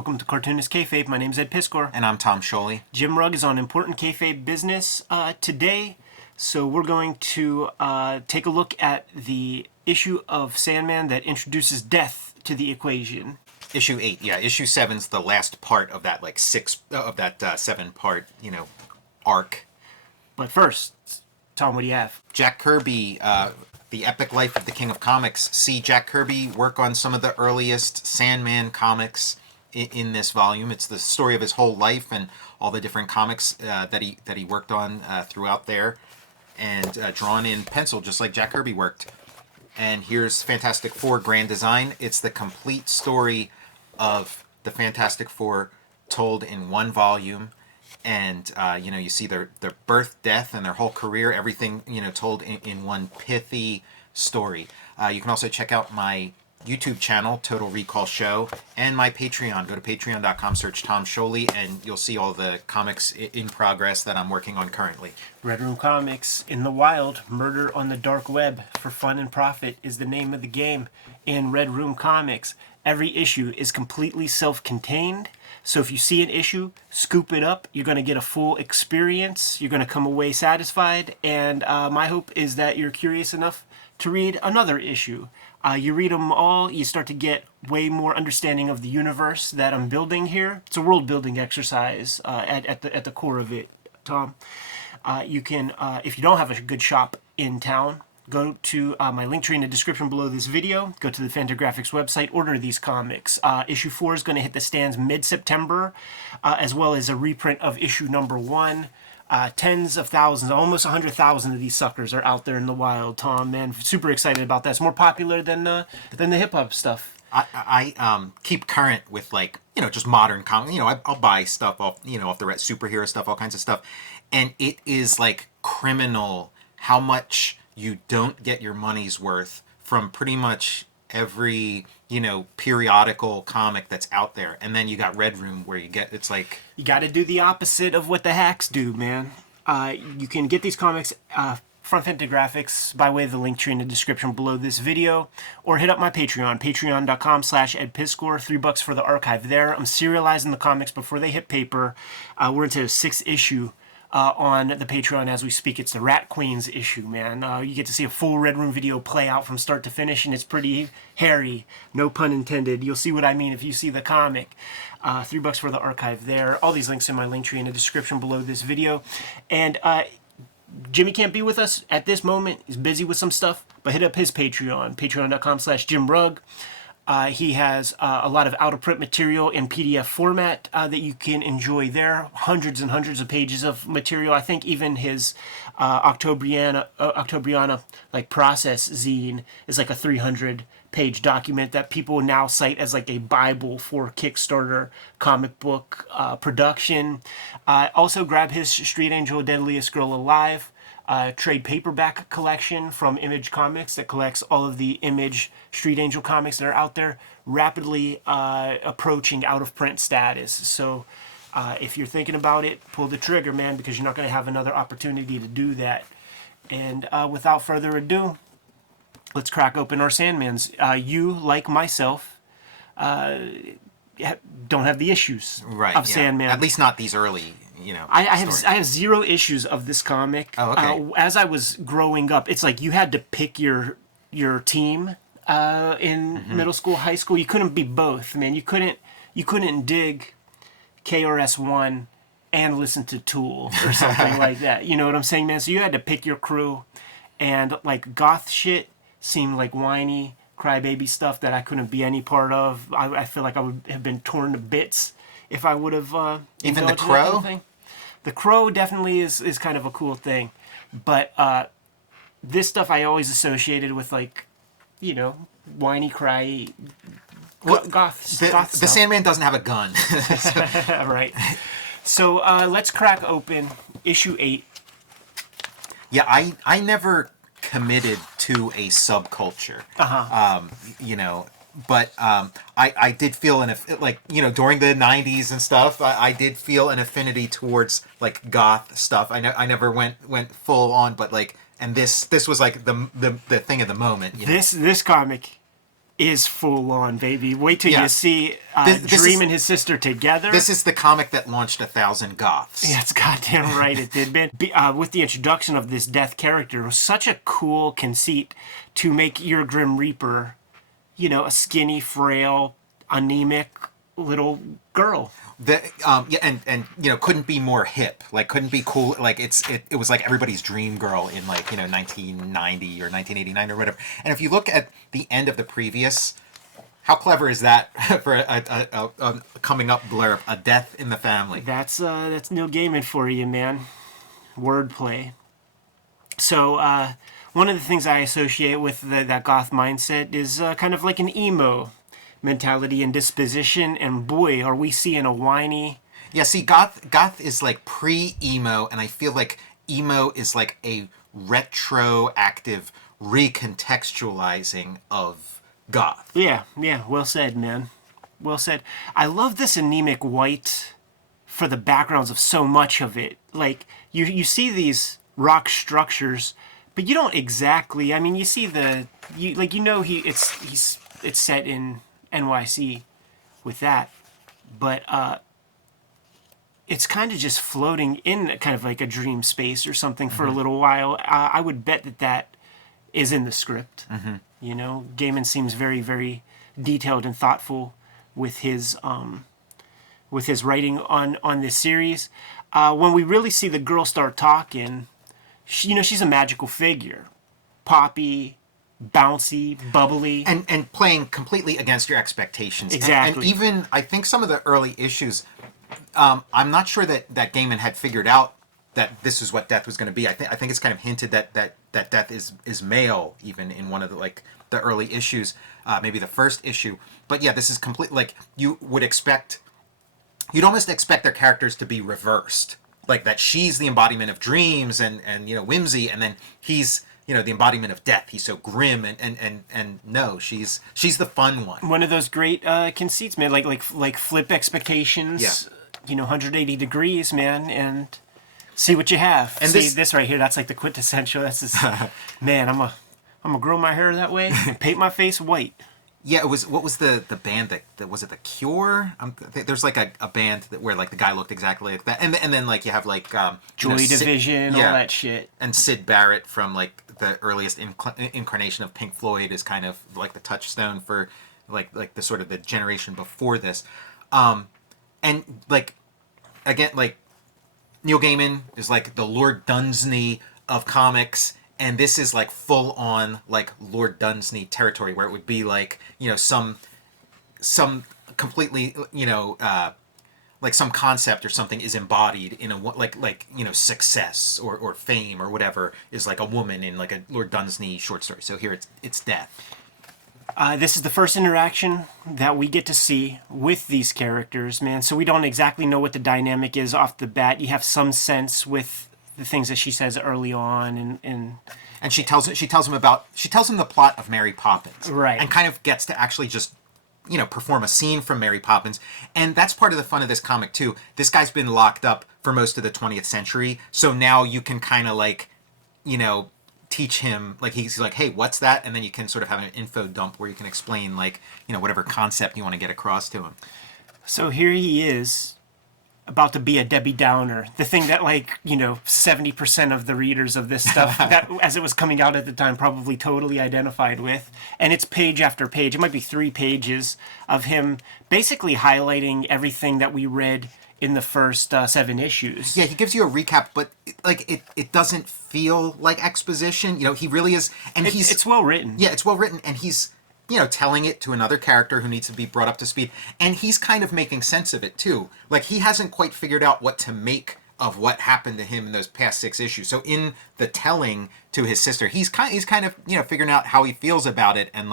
Welcome to Cartoonist Kayfabe. My name is Ed Piskor. And I'm Tom Scholey. Jim Rugg is on important kayfabe business today, so we're going to take a look at the issue of Sandman that introduces death to the equation. Issue 8, yeah. Issue 7's the last part of that, like, 7-part, arc. But first, Tom, what do you have? Jack Kirby, The Epic Life of the King of Comics. See Jack Kirby work on some of the earliest Sandman comics in this volume. It's the story of his whole life and all the different comics that he worked on throughout there, and drawn in pencil just like Jack Kirby worked. And here's Fantastic Four Grand Design. It's the complete story of the Fantastic Four told in one volume. And, you see their birth, death, and their whole career, everything, told in one pithy story. You can also check out my YouTube channel, Total Recall Show, and my Patreon. Go to patreon.com, search Tom Scholey, and you'll see all the comics in progress that I'm working on currently. Red Room Comics, In the Wild, Murder on the Dark Web for Fun and Profit is the name of the game in Red Room Comics. Every issue is completely self-contained, so if you see an issue, scoop it up. You're going to get a full experience. You're going to come away satisfied, and my hope is that you're curious enough to read another issue. You read them all, you start to get way more understanding of the universe that I'm building here. It's a world-building exercise at the core of it, Tom. You can, if you don't have a good shop in town, go to my link tree in the description below this video. Go to the Fantagraphics website, order these comics. Issue 4 is going to hit the stands mid-September, as well as a reprint of issue number 1. Tens of thousands, almost 100,000 of these suckers are out there in the wild, Tom. Man, super excited about that. It's more popular than the hip-hop stuff. I keep current with, just modern comics. I'll buy stuff off, off the superhero stuff, all kinds of stuff. And it is, criminal how much you don't get your money's worth from pretty much every periodical comic that's out there. And then you got Red Room where you you got to do the opposite of what the hacks do, man. You can get these comics from Fantagraphics by way of the link tree in the description below this video, or hit up my Patreon, patreon.com/edpiskor, $3 for the archive there. I'm serializing the comics before they hit paper. We're into the 6th issue on the Patreon as we speak. It's the Rat Queens issue, man. You get to see a full Red Room video play out from start to finish, and it's pretty hairy. No pun intended. You'll see what I mean if you see the comic. $3 for the archive there. All these links in my link tree in the description below this video. And Jimmy can't be with us at this moment. He's busy with some stuff, but hit up his Patreon, patreon.com/JimRugg. He has a lot of out-of-print material in PDF format that you can enjoy there. Hundreds and hundreds of pages of material. I think even his Octobriana process zine is like a 300-page document that people now cite as like a Bible for Kickstarter comic book production. Also grab his Street Angel Deadliest Girl Alive trade paperback collection from Image Comics that collects all of the Image Street Angel comics that are out there, rapidly approaching out-of-print status. So if you're thinking about it, pull the trigger, man, because you're not going to have another opportunity to do that. And without further ado, let's crack open our Sandmans. You, like myself, don't have the issues of Sandman. At least not these early, I have 0 issues of this comic. Oh, okay. As I was growing up, it's like you had to pick your team in middle school, high school. You couldn't be both, man. You couldn't dig KRS-One and listen to Tool or something like that. You know what I'm saying, man? So you had to pick your crew, and goth shit seemed like whiny crybaby stuff that I couldn't be any part of. I feel like I would have been torn to bits if I would have even the Crow. Kind of the Crow definitely is kind of a cool thing, but this stuff I always associated with whiny cry goth stuff. The Sandman doesn't have a gun. Right. So let's crack open issue 8. Yeah, I never committed to a subculture. But I did feel during the 90s and stuff, I did feel an affinity towards goth stuff. I never went full on, but and this was the thing of the moment. This comic is full on, baby. Wait till Yeah. you see This Dream is- and his sister together. This is the comic that launched 1,000 Goths. Yeah, it's goddamn right it did, man. With the introduction of this Death character, it was such a cool conceit to make your Grim Reaper, a skinny, frail, anemic little girl. And couldn't be more hip. Like, couldn't be cool. Like, it was like everybody's dream girl in, like, 1990 or 1989 or whatever. And if you look at the end of the previous, how clever is that for a coming up blurb? A death in the family. That's Neil Gaiman for you, man. Wordplay. So one of the things I associate with that goth mindset is kind of like an emo mentality and disposition, and boy, are we seeing a whiny. Yeah, see, goth is like pre-emo, and I feel like emo is like a retroactive recontextualizing of goth. Yeah, well said, man. Well said. I love this anemic white for the backgrounds of so much of it. Like, you see these rock structures, but you don't exactly. I mean, you see it's set in NYC with that, but it's kind of just floating in kind of like a dream space or something for a little while. I would bet that is in the script. Gaiman seems very, very detailed and thoughtful with his writing on this series. When we really see the girl start talking, she's a magical figure, poppy, bouncy, bubbly, and playing completely against your expectations. Exactly. And even I think some of the early issues, I'm not sure that Gaiman had figured out that this is what Death was going to be. I think it's kind of hinted that Death is male, even in one of the early issues, maybe the first issue. But yeah, this is complete. Like, you'd almost expect their characters to be reversed, like that she's the embodiment of dreams and whimsy, and then he's the embodiment of death. He's so grim, and no, she's the fun one. One of those great conceits, man. Like flip expectations. Yeah. 180 degrees, man, and see what you have. And see this right here. That's like the quintessential. That's just, man. I'm gonna grow my hair that way. And paint my face white. Yeah, it was. What was the band that was it? The Cure. There's like a band where like the guy looked exactly like that, and then like you have like Joy Division, all that shit. And Syd Barrett from like the earliest incarnation of Pink Floyd is kind of like the touchstone for like the sort of the generation before this, and like again like Neil Gaiman is like the Lord Dunsany of comics. And this is like full on like Lord Dunsany territory, where it would be like some completely like some concept or something is embodied in a like success or fame or whatever is like a woman in like a Lord Dunsany short story. So here it's death. This is the first interaction that we get to see with these characters, man. So we don't exactly know what the dynamic is off the bat. You have some sense with the things that she says early on, and she tells him the plot of Mary Poppins, right? And kind of gets to actually just perform a scene from Mary Poppins, and that's part of the fun of this comic too. This guy's been locked up for most of the 20th century, so now you can kind of like teach him, like he's like, hey, what's that? And then you can sort of have an info dump where you can explain like whatever concept you want to get across to him. So here he is, about to be a Debbie Downer, the thing that 70% of the readers of this stuff that as it was coming out at the time probably totally identified with. And it's page after page. It might be 3 pages of him basically highlighting everything that we read in the first 7 issues. Yeah, he gives you a recap, but it doesn't feel like exposition. He really is, and it's well written. Yeah, it's well written, and he's telling it to another character who needs to be brought up to speed. And he's kind of making sense of it, too. Like, he hasn't quite figured out what to make of what happened to him in those past 6 issues. So in the telling to his sister, he's kind of figuring out how he feels about it, and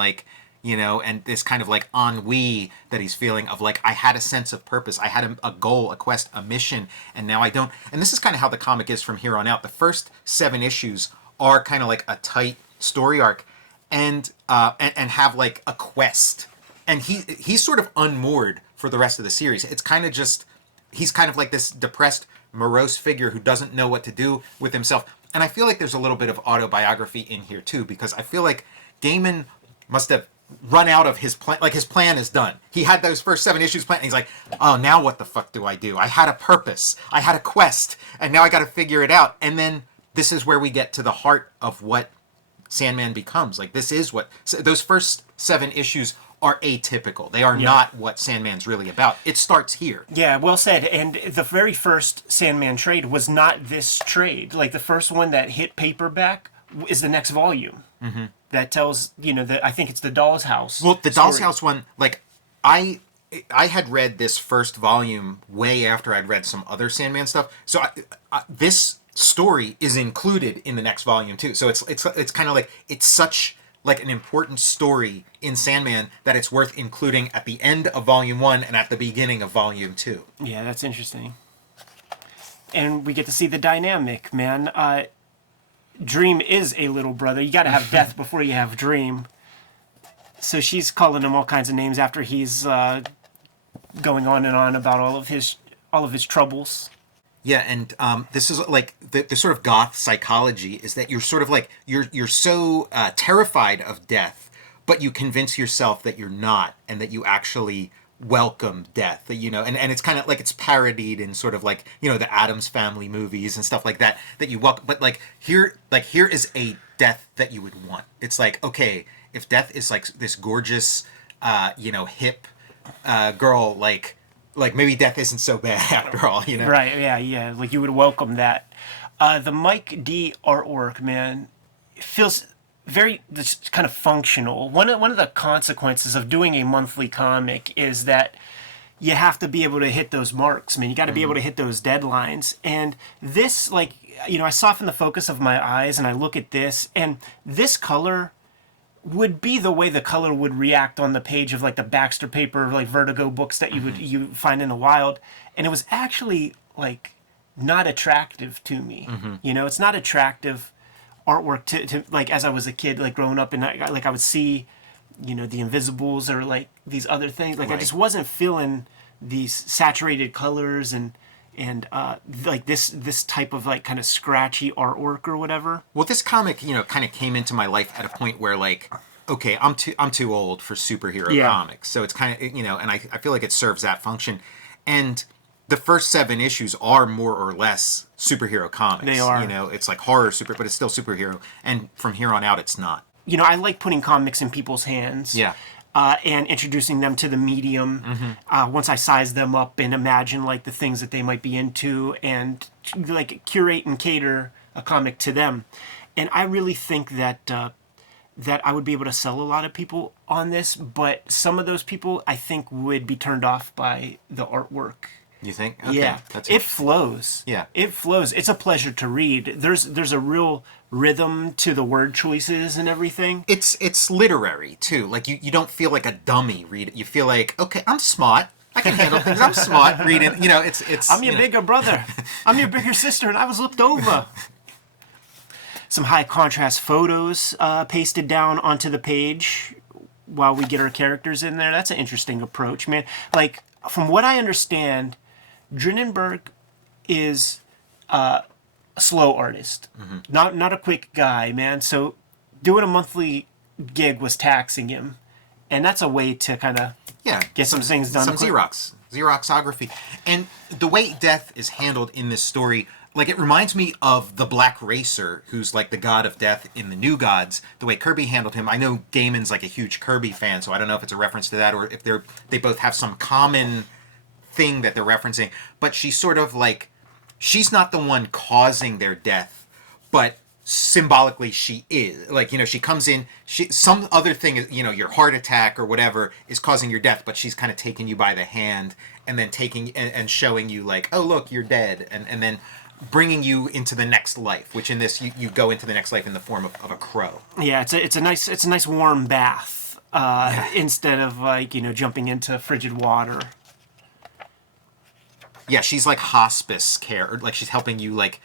and this kind of like ennui that he's feeling of like, I had a sense of purpose. I had a goal, a quest, a mission, and now I don't. And this is kind of how the comic is from here on out. The first 7 issues are kind of like a tight story arc, and have like a quest, and he's sort of unmoored for the rest of the series. It's kind of just, he's kind of like this depressed, morose figure who doesn't know what to do with himself. And I feel like there's a little bit of autobiography in here too, because I feel like Gaiman must have run out of his plan. Like his plan is done. He had those first 7 issues planned. And he's like, oh, now what the fuck do I do? I had a purpose. I had a quest, and now I got to figure it out. And then this is where we get to the heart of what Sandman becomes. Like this is what those first 7 issues are atypical. They are not what Sandman's really about. It starts here. Yeah, well said. And the very first Sandman trade was not this trade. Like the first one that hit paperback is the next volume. Mm-hmm. That tells, I think it's the Doll's House. Well, the Doll's House one, like, I had read this first volume way after I'd read some other Sandman stuff. So this story is included in the next volume too. So it's kind of like, it's such like an important story in Sandman that it's worth including at the end of volume 1 and at the beginning of volume 2. Yeah, that's interesting. And we get to see the dynamic, man. Dream is a little brother. You got to have Death before you have Dream. So she's calling him all kinds of names after he's going on and on about all of his troubles. Yeah, and this is like the sort of goth psychology is that you're sort of like you're so terrified of death, but you convince yourself that you're not, and that you actually welcome death. And it's kind of like it's parodied in sort of like the Addams Family movies and stuff like that you welcome. But here is a death that you would want. It's like, okay, if death is like this gorgeous, hip girl, like maybe death isn't so bad after all, Right, yeah. Like you would welcome that. The Mike D artwork, man, feels very just kind of functional. One of the consequences of doing a monthly comic is that you have to be able to hit those marks, man. You got to be able to hit those deadlines. And this, I soften the focus of my eyes and I look at this, and this color would be the way the color would react on the page of like the Baxter paper, like Vertigo books that you find in the wild. And it was actually like not attractive to me. It's not attractive artwork to like as I was a kid, like growing up, and I would see, the Invisibles or like these other things. Like I just wasn't feeling these saturated colors and like this type of like kind of scratchy artwork or whatever. Well, this comic, kind of came into my life at a point where like, okay, I'm too old for superhero comics. So it's kind of, and I feel like it serves that function. And the first 7 issues are more or less superhero comics. They are. It's like horror but it's still superhero. And from here on out, it's not. I like putting comics in people's hands. Yeah. And introducing them to the medium. Once I size them up and imagine like the things that they might be into, and like curate and cater a comic to them. And I really think that that I would be able to sell a lot of people on this, but some of those people I think would be turned off by the artwork. You think? Okay, yeah, it flows. Yeah, it flows. It's a pleasure to read. There's a real rhythm to the word choices and everything. It's literary too. Like you don't feel like a dummy read it. You feel like, okay, I'm smart. I can handle things. I'm smart reading. It's. I'm your bigger brother. I'm your bigger sister, and I was looked over. Some high contrast photos pasted down onto the page while we get our characters in there. That's an interesting approach, man. Like from what I understand, Drinenberg is a slow artist, not a quick guy, man. So doing a monthly gig was taxing him, and that's a way to kind of get some things done. Some Xeroxography, and the way death is handled in this story, like it reminds me of the Black Racer, who's like the god of death in the New Gods. The way Kirby handled him, I know Gaiman's like a huge Kirby fan, so I don't know if it's a reference to that or if they both have some common thing that they're referencing, but she's sort of like, she's not the one causing their death, but symbolically she is. Like, she comes in, some other thing is, your heart attack or whatever is causing your death, but she's kind of taking you by the hand and then taking and showing you like, oh look, you're dead, and then bringing you into the next life, which in this you go into the next life in the form of a crow. Yeah, it's a nice warm bath instead of like jumping into frigid water. Yeah, she's like hospice care, or like she's helping you like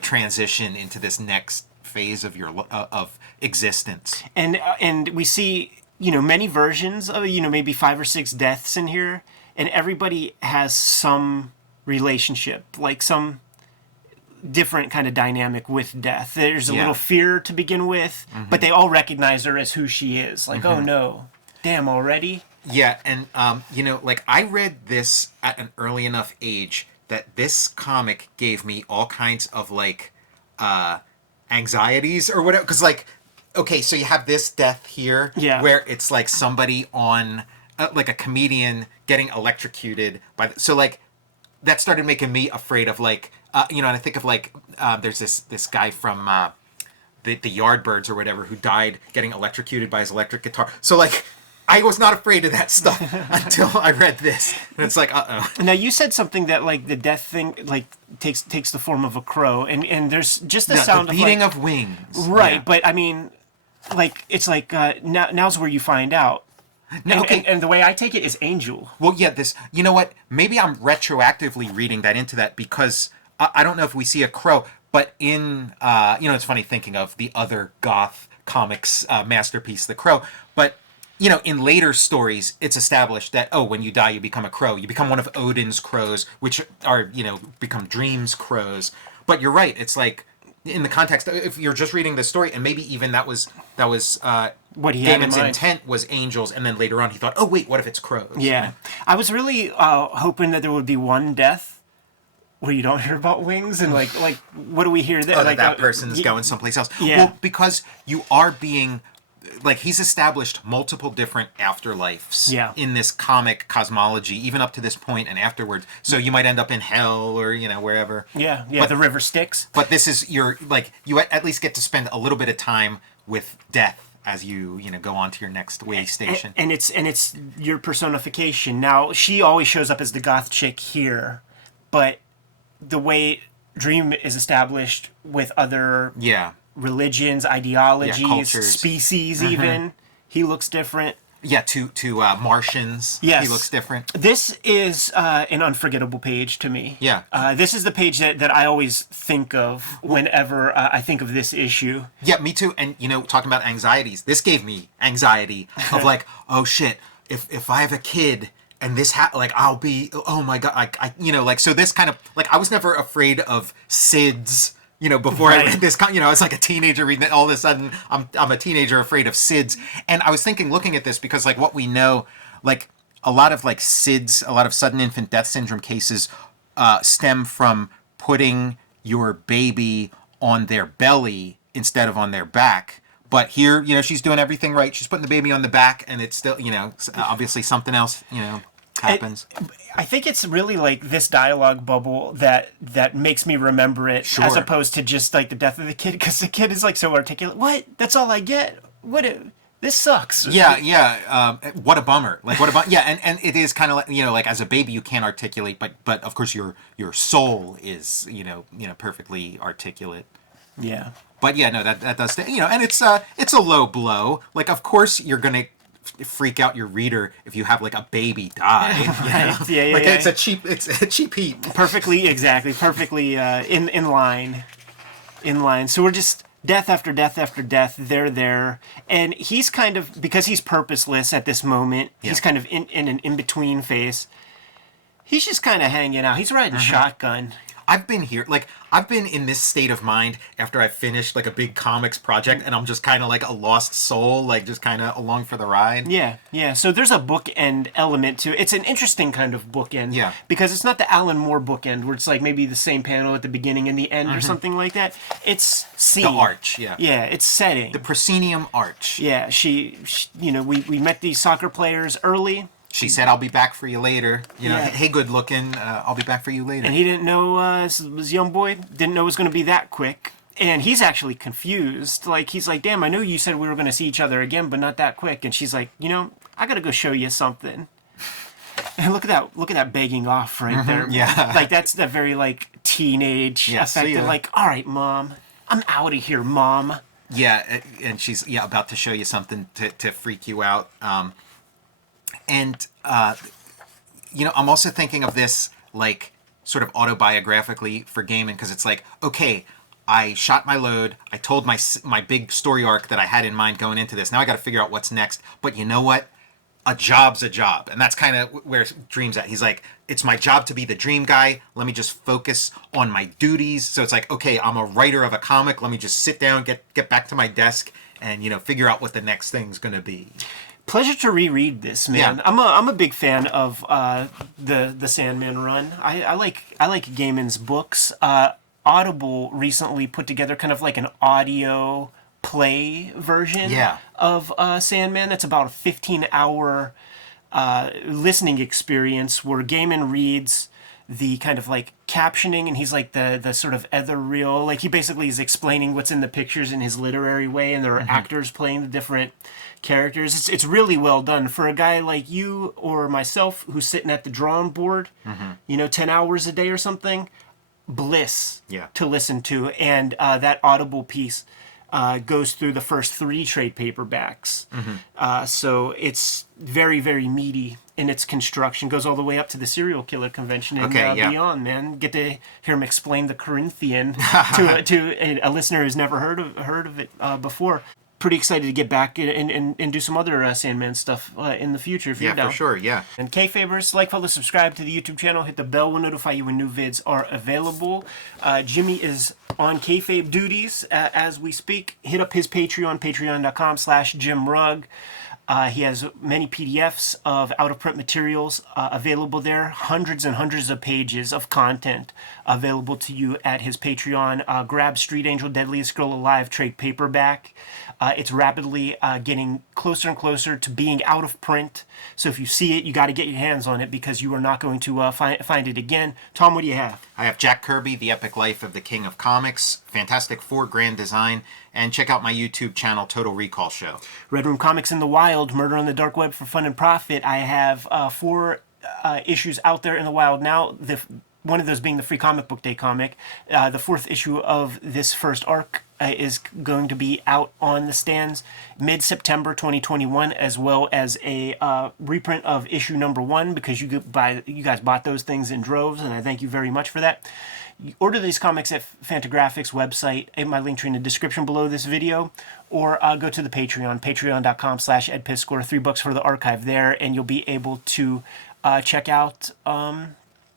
transition into this next phase of your of existence. And we see many versions of maybe 5 or 6 deaths in here, and everybody has some relationship, like some different kind of dynamic with death. There's a little fear to begin with, but they all recognize her as who she is. Like, oh no, damn, already? Yeah, and you know, like I read this at an early enough age that this comic gave me all kinds of like anxieties or whatever. Because like, okay, so you have this death here, Yeah. where it's like somebody on like a comedian getting electrocuted by. So like, that started making me afraid of like, you know, and I think of like, there's this guy from the Yardbirds or whatever who died getting electrocuted by his electric guitar. So like, I was not afraid of that stuff until I read this, and it's like, Now you said something that like the death thing like takes the form of a crow, and there's just the sound the beating of, like, of wings, right? Yeah. But I mean, like it's like now's where you find out. No, And, okay. and the way I take it is angel. Well, yeah, this. You know what? Maybe I'm retroactively reading that into that because I don't know if we see a crow, but in you know, it's funny thinking of the other Goth comics masterpiece, The Crow. But you know, in later stories, it's established that when you die, you become a crow. You become one of Odin's crows, which are become Dream's crows. But you're right. It's like in the context, if you're just reading the story, and maybe even that was What he had in Gaiman's mind. intent was angels, and then later on he thought, oh wait, what if it's crows? Yeah, I was really hoping that there would be one death where you don't hear about wings, and like what do we hear there? Oh, like that person's going someplace else. Yeah. Well, because you are being like he's established multiple different afterlives Yeah. in this comic cosmology, even up to this point and afterwards. So you might end up in hell or wherever. Yeah, But the river Styx. But this is your like you at least get to spend a little bit of time with death as you go on to your next way station. And it's your personification. Now she always shows up as the goth chick here, but the way Dream is established with other Yeah. religions, ideologies, cultures. species, even he looks different. Yeah, to Martians. Yes. He looks different. This is an unforgettable page to me. Yeah. This is the page that I always think of whenever I think of this issue. Yeah, me too. And talking about anxieties, this gave me anxiety of like, oh shit, if I have a kid and this like I'll be, oh my god, I like, so this kind of like, I was never afraid of SIDS. Before Right. I read this, I was like a teenager reading it. All of a sudden, I'm a teenager afraid of SIDS. And I was looking at this because like what we know, like a lot of like SIDS, a lot of sudden infant death syndrome cases stem from putting your baby on their belly instead of on their back. But here, she's doing everything right. She's putting the baby on the back, and it's still, obviously something else, happens. I think it's really like this dialogue bubble that makes me remember it, Sure. as opposed to just like the death of the kid, because the kid is like so articulate. What? That's all I get. This sucks. Yeah. What a bummer. Like, what a bummer. Yeah, and it is kind of like, like as a baby you can't articulate, but of course your soul is, perfectly articulate. Yeah. But yeah, no, that does, and it's a low blow. Like, of course you're gonna freak out your reader if you have like a baby die. Right. Yeah. Like it's a cheap heat. Perfectly in line. So we're just death after death after death. They're there, and he's kind of, because he's purposeless at this moment. Yeah. He's kind of in an in-between phase. He's just kind of hanging out. He's riding shotgun. I've been in this state of mind after I finished like a big comics project, and I'm just kind of like a lost soul, like just kind of along for the ride. Yeah. So there's a bookend element to it. It's an interesting kind of bookend. Yeah. Because it's not the Alan Moore bookend where it's like maybe the same panel at the beginning and the end or something like that. It's scene. The arch, yeah. Yeah, it's setting. The proscenium arch. Yeah, she we met these soccer players early. She said, "I'll be back for you later." Yeah. Hey, good looking. I'll be back for you later. And he didn't know, this young boy didn't know it was going to be that quick. And he's actually confused. Like, he's like, damn, I know you said we were going to see each other again, but not that quick. And she's like, I got to go show you something. And look at that begging off right there. Yeah. Like, that's the very, like, teenage Yeah, see affected, ya. like, all right, Mom, I'm out of here, Mom. Yeah, and she's about to show you something to freak you out. And I'm also thinking of this like sort of autobiographically for Gaiman, because it's like, okay, I shot my load. I told my big story arc that I had in mind going into this. Now I got to figure out what's next. But you know what? A job's a job, and that's kind of where Dream's at. He's like, it's my job to be the dream guy. Let me just focus on my duties. So it's like, okay, I'm a writer of a comic. Let me just sit down, get back to my desk, and figure out what the next thing's gonna be. Pleasure to reread this, man. Yeah. I'm a big fan of the Sandman run. I like Gaiman's books. Audible recently put together kind of like an audio play version of Sandman. It's about a 15-hour listening experience where Gaiman reads the kind of like captioning, and he's like the sort of ethereal, like he basically is explaining what's in the pictures in his literary way, and there are actors playing the different characters. It's really well done for a guy like you or myself who's sitting at the drawing board, 10 hours a day or something. Bliss to listen to, and that Audible piece goes through the first 3 trade paperbacks. So it's very, very meaty in its construction. Goes all the way up to the serial killer convention and beyond, man. Get to hear him explain the Corinthian to a listener who's never heard of it before. Pretty excited to get back and do some other Sandman stuff in the future if you're down. Yeah, for sure, yeah. And Kayfabers, like, follow, subscribe to the YouTube channel. Hit the bell, will notify you when new vids are available. Jimmy is on Kayfabe duties as we speak. Hit up his Patreon, patreon.com/JimRugg. He has many PDFs of out-of-print materials available there. Hundreds and hundreds of pages of content available to you at his Patreon. Grab Street Angel, Deadliest Girl Alive trade paperback. It's rapidly getting closer and closer to being out of print. So if you see it, you got to get your hands on it because you are not going to find it again. Tom, what do you have? I have Jack Kirby, The Epic Life of the King of Comics. Fantastic 4-grand design. And check out my YouTube channel, Total Recall Show. Red Room Comics in the Wild, Murder on the Dark Web for Fun and Profit. I have 4 issues out there in the wild now. One of those being the Free Comic Book Day comic. The 4th issue of this first arc is going to be out on the stands mid-September 2021, as well as a reprint of issue number 1 because you guys bought those things in droves, and I thank you very much for that. You order these comics at Fantagraphics website, in my link tree in the description below this video, or go to the Patreon, patreon.com/edpiscor, $3 for the archive there, and you'll be able to check out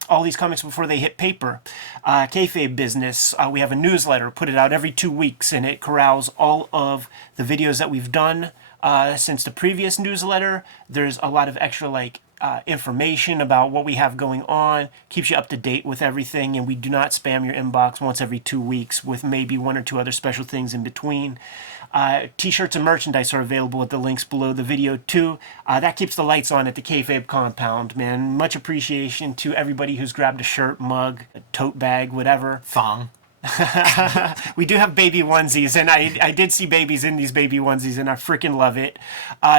all these comics before they hit paper. Kayfabe business, we have a newsletter, put it out every 2 weeks, and it corrals all of the videos that we've done since the previous newsletter. There's a lot of extra information about what we have going on, keeps you up to date with everything, and we do not spam your inbox once every 2 weeks with maybe 1 or 2 other special things in between. T-shirts and merchandise are available at the links below the video too. That keeps the lights on at the Kayfabe compound, man. Much appreciation to everybody who's grabbed a shirt, mug, a tote bag, whatever. Thong. We do have baby onesies, and I did see babies in these baby onesies, and I freaking love it.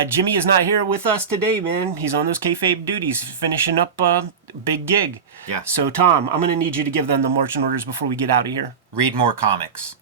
Jimmy is not here with us today, man. He's on those Kayfabe duties, finishing up a big gig. Yeah. So, Tom, I'm going to need you to give them the marching orders before we get out of here. Read more comics.